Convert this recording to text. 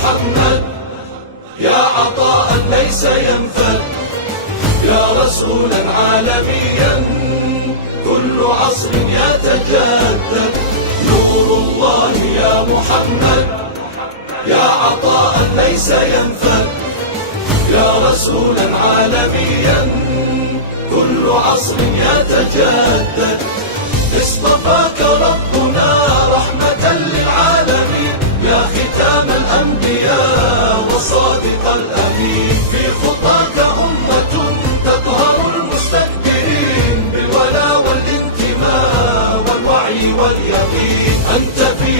محمد يا عطاء ليس ينفد، يا رسولا عالميا كل عصر يتجدد. نور الله يا محمد يا عطاء ليس ينفد، يا رسولا عالميا كل عصر يتجدد. اصطفاك ربنا رحمة للعالمين، يا ختام الأنبياء وصادق الأمين. في خطاك أمة تقهر المستكبرين بالولاء والانتماء والوعي واليقين. أنت في